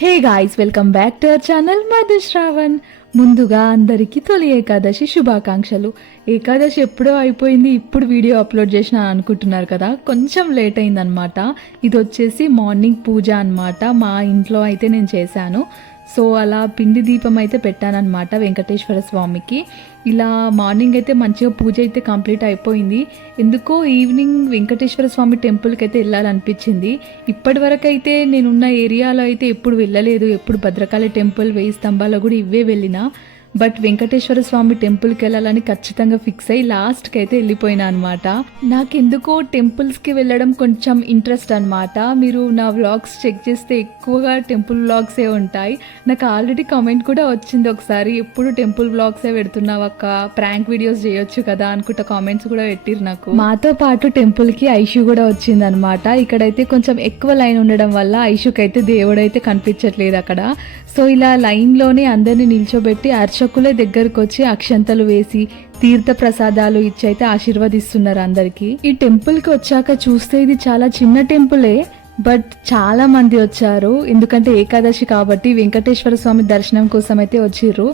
Hey guys, welcome back to our channel Madhushravan. ముందుగా అందరికీ తొలి ఏకాదశి శుభాకాంక్షలు. ఏకాదశి ఎప్పుడో అయిపోయింది, ఇప్పుడు వీడియో అప్లోడ్ చేసిన అనుకుంటున్నారు కదా, కొంచెం లేట్ అయిందనమాట. ఇది వచ్చేసి మార్నింగ్ పూజ అనమాట. మా ఇంట్లో అయితే నేను చేశాను. సో అలా పిండి దీపం అయితే పెట్టానన్నమాట వెంకటేశ్వర స్వామికి. ఇలా మార్నింగ్ అయితే మంచిగా పూజ అయితే కంప్లీట్ అయిపోయింది. ఎందుకో ఈవినింగ్ వెంకటేశ్వర స్వామి టెంపుల్కి అయితే వెళ్ళాలనిపించింది. ఇప్పటి వరకు అయితే నేనున్న ఏరియాలో అయితే ఎప్పుడు వెళ్ళలేదు. ఎప్పుడు భద్రకాళి టెంపుల్, 1000 స్తంభాలు కూడా ఇవే వెళ్ళినా. బట్ వెంకటేశ్వర స్వామి టెంపుల్కి వెళ్ళాలని ఖచ్చితంగా ఫిక్స్ అయ్యి లాస్ట్కి అయితే వెళ్ళిపోయినా అనమాట. నాకెందుకో టెంపుల్స్కి వెళ్ళడం కొంచెం ఇంట్రెస్ట్ అనమాట. మీరు నా వ్లాగ్స్ చెక్ చేస్తే ఎక్కువగా టెంపుల్ వ్లాగ్సే ఉంటాయి. నాకు ఆల్రెడీ కామెంట్ కూడా వచ్చింది ఒకసారి, ఎప్పుడు టెంపుల్ వ్లాగ్సే పెడుతున్నావు అక్క, ప్రాంక్ వీడియోస్ చేయొచ్చు కదా అనుకుంటా కామెంట్స్ కూడా పెట్టిరు నాకు. మాతో పాటు టెంపుల్కి ఐషు కూడా వచ్చింది అనమాట. ఇక్కడైతే కొంచెం ఎక్కువ లైన్ ఉండడం వల్ల ఐషుకి అయితే దేవుడు అయితే కనిపించట్లేదు అక్కడ. సో ఇలా లైన్లోనే అందరినీ నిల్చోబెట్టి అర్చకులే దగ్గరకు వచ్చి అక్షంతలు వేసి తీర్థ ప్రసాదాలు ఇచ్చి అయితే ఆశీర్వదిస్తున్నారు అందరికి. ఈ టెంపుల్కి వచ్చాక చూస్తే ఇది చాలా చిన్న టెంపులే, బట్ చాలా మంది వచ్చారు. ఎందుకంటే ఏకాదశి కాబట్టి వెంకటేశ్వర స్వామి దర్శనం కోసం అయితే వచ్చిర్రు.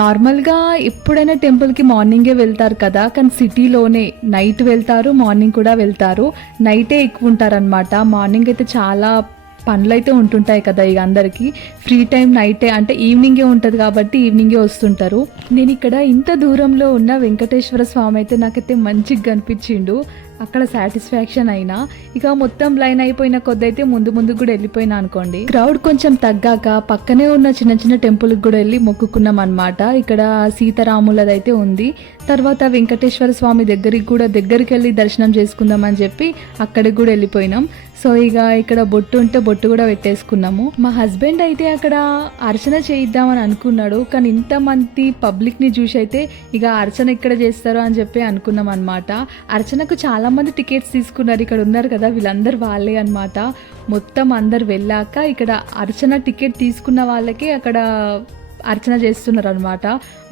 నార్మల్గా ఎప్పుడైనా టెంపుల్కి మార్నింగే వెళ్తారు కదా, కానీ సిటీలోనే నైట్ వెళ్తారు, మార్నింగ్ కూడా వెళ్తారు. నైటే ఎక్కువ ఉంటారనమాట. మార్నింగ్ అయితే చాలా పనులు అయితే ఉంటుంటాయి కదా, ఇక అందరికీ ఫ్రీ టైం నైటే అంటే ఈవినింగే ఉంటుంది కాబట్టి ఈవినింగే వస్తుంటారు. నేను ఇక్కడ ఇంత దూరంలో ఉన్న వెంకటేశ్వర స్వామి అయితే నాకైతే మంచిగా కనిపించిండు. అక్కడ సాటిస్ఫాక్షన్ అయినా. ఇక మొత్తం లైన్ అయిపోయిన కొద్ది అయితే ముందు కూడా వెళ్ళిపోయినా అనుకోండి. క్రౌడ్ కొంచెం తగ్గాక పక్కనే ఉన్న చిన్న చిన్న టెంపుల్కి కూడా వెళ్ళి మొక్కుకున్నాం అనమాట. ఇక్కడ సీతారాములదైతే ఉంది. తర్వాత వెంకటేశ్వర స్వామి దగ్గరికి వెళ్ళి దర్శనం చేసుకుందాం అని చెప్పి అక్కడికి కూడా వెళ్ళిపోయినాం. సో ఇక ఇక్కడ బొట్టు ఉంటే బొట్టు కూడా పెట్టేసుకున్నాము. మా హస్బెండ్ అయితే అక్కడ అర్చన చేయిద్దామని అనుకున్నాడు, కానీ ఇంతమంది పబ్లిక్ని చూసి అయితే ఇక అర్చన ఎక్కడ చేస్తారో అని చెప్పి అనుకున్నాం అనమాట. అర్చనకు చాలా మంది టికెట్స్ తీసుకున్నారు. ఇక్కడ ఉన్నారు కదా వీళ్ళందరూ వాళ్ళే అనమాట. మొత్తం అందరు వెళ్ళాక ఇక్కడ అర్చన టికెట్ తీసుకున్న వాళ్ళకి అక్కడ అర్చన చేస్తున్నారు అనమాట.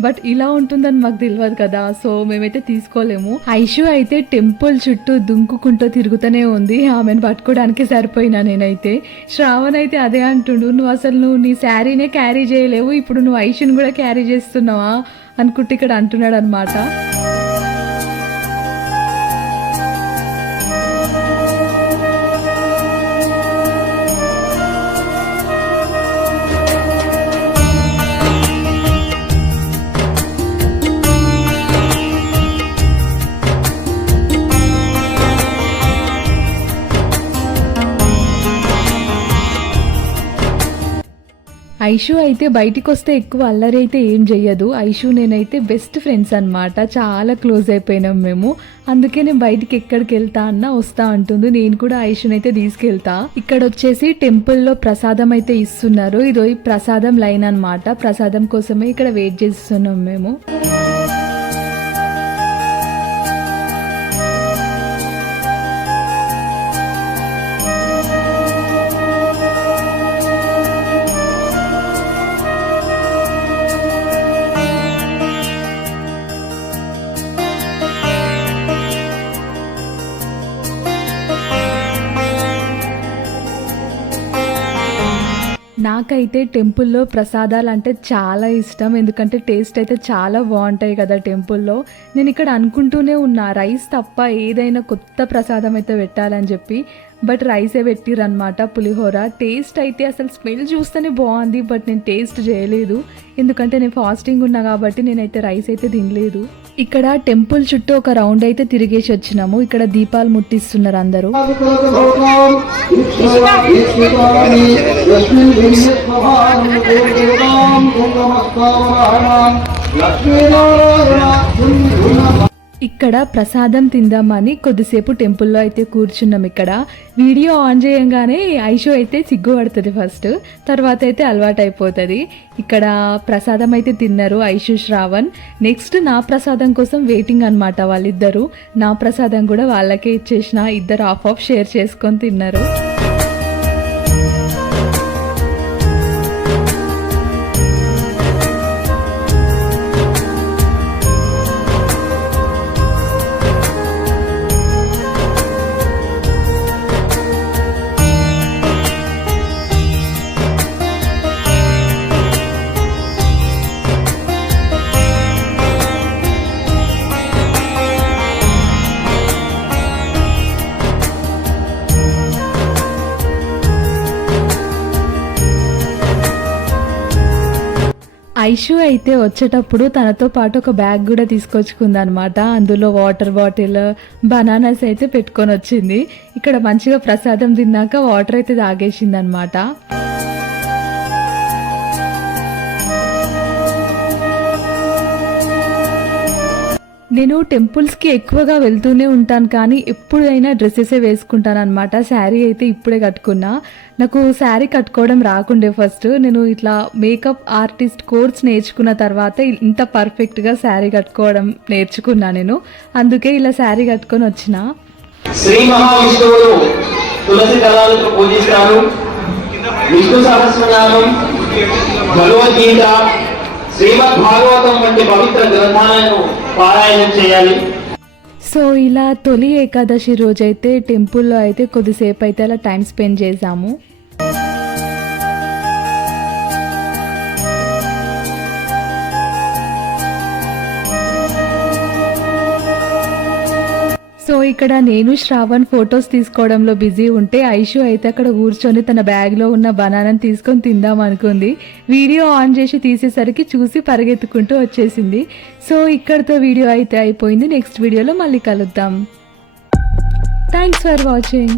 బట్ ఇలా ఉంటుందని మాకు తెలియదు కదా, సో మేమైతే తీసుకోలేము. ఐషు అయితే టెంపుల్ చుట్టూ దుంకుకుంటూ తిరుగుతూనే ఉంది. ఆమెను పట్టుకోవడానికి సరిపోయినా నేనైతే. శ్రావణ్ అయితే అదే అంటుండు, నువ్వు నీ శారీనే క్యారీ చేయలేవు, ఇప్పుడు నువ్వు ఐషుని కూడా క్యారీ చేస్తున్నావా అనుకుంటే ఇక్కడ అంటున్నాడు అనమాట. ఐషు అయితే బయటికి వస్తే ఎక్కువ అల్లరి అయితే ఏం చెయ్యదు. ఐషు నేనైతే బెస్ట్ ఫ్రెండ్స్ అనమాట, చాలా క్లోజ్ అయిపోయినాం మేము. అందుకే నేను బయటికి ఎక్కడికి వెళ్తా అన్నా వస్తా అంటుంది. నేను కూడా ఐషునైతే తీసుకెళ్తా. ఇక్కడ వచ్చేసి టెంపుల్లో ప్రసాదం అయితే ఇస్తున్నారు. ఇదో ప్రసాదం లైన్ అనమాట. ప్రసాదం కోసమే ఇక్కడ వెయిట్ చేస్తున్నాం మేము. నాకైతే టెంపుల్లో ప్రసాదాలు అంటే చాలా ఇష్టం, ఎందుకంటే టేస్ట్ అయితే చాలా బాగుంటాయి కదా టెంపుల్లో. నేను ఇక్కడ అనుకుంటూనే ఉన్నా రైస్ తప్ప ఏదైనా కొత్త ప్రసాదం అయితే పెట్టాలని చెప్పి, బట్ రైసే పెట్టిరనమాట పులిహోర. టేస్ట్ అయితే అసలు స్మెల్ చూస్తేనే బాగుంది, బట్ నేను టేస్ట్ చేయలేదు ఎందుకంటే నేను ఫాస్టింగ్ ఉన్నా కాబట్టి నేనైతే రైస్ అయితే తినలేదు. ఇక్కడ టెంపుల్ చుట్టూ ఒక రౌండ్ అయితే తిరిగేసి వచ్చినాము. ఇక్కడ దీపాలు ముట్టిస్తున్నారు అందరూ. ఇక్కడ ప్రసాదం తిందామని కొద్దిసేపు టెంపుల్లో అయితే కూర్చున్నాం. ఇక్కడ వీడియో ఆన్ చేయంగానే ఐషు అయితే సిగ్గుపడుతుంది ఫస్ట్, తర్వాత అయితే అలవాటు అయిపోతుంది. ఇక్కడ ప్రసాదం అయితే తిన్నారు ఐషు, శ్రావణ్. నెక్స్ట్ నా ప్రసాదం కోసం వెయిటింగ్ అనమాట వాళ్ళిద్దరు. నా ప్రసాదం కూడా వాళ్ళకే ఇచ్చేసిన, ఇద్దరు ఆఫ్ షేర్ చేసుకొని తిన్నారు. ఐషు అయితే వచ్చేటప్పుడు తనతో పాటు ఒక బ్యాగ్ కూడా తీసుకొచ్చుకుందనమాట. అందులో వాటర్ బాటిల్, బనానాస్ అయితే పెట్టుకొని వచ్చింది. ఇక్కడ మంచిగా ప్రసాదం తిన్నాక వాటర్ అయితే తాగేసింది అనమాట. నేను టెంపుల్స్కి ఎక్కువగా వెళ్తూనే ఉంటాను, కానీ ఎప్పుడైనా డ్రెస్సెసే వేసుకుంటాను అనమాట. శారీ అయితే ఇప్పుడే కట్టుకున్నా. నాకు శారీ కట్టుకోవడం రాకుండే ఫస్ట్. నేను ఇట్లా మేకప్ ఆర్టిస్ట్ కోర్స్ నేర్చుకున్న తర్వాత ఇంత పర్ఫెక్ట్గా శారీ కట్టుకోవడం నేర్చుకున్నా నేను. అందుకే ఇలా శారీ కట్టుకొని వచ్చిన. శ్రీ మహావిష్ణువును తులసి దళాలతో పూజిస్తారు. విష్ణు సహస్రనామం, భగవద్గీత, శ్రీమద్ భాగవతం వంటి పవిత్ర గ్రంథాలను పారాయణం చేయాలి. సో ఇలా తొలి ఏకాదశి రోజైతే టెంపుల్లో అయితే కొద్దిసేపు అయితే అలా టైం స్పెండ్ చేసాము. సో ఇక్కడ నేను శ్రావణ్ ఫొటోస్ తీసుకోవడంలో బిజీ ఉంటే ఐషు అయితే అక్కడ కూర్చొని తన బ్యాగ్లో ఉన్న బనానాని తీసుకొని తిందాం అనుకుంది. వీడియో ఆన్ చేసి తీసేసరికి చూసి పరిగెత్తుకుంటూ వచ్చేసింది. సో ఇక్కడితో వీడియో అయితే అయిపోయింది. నెక్స్ట్ వీడియోలో మళ్ళీ కలుద్దాం. Thanks for watching.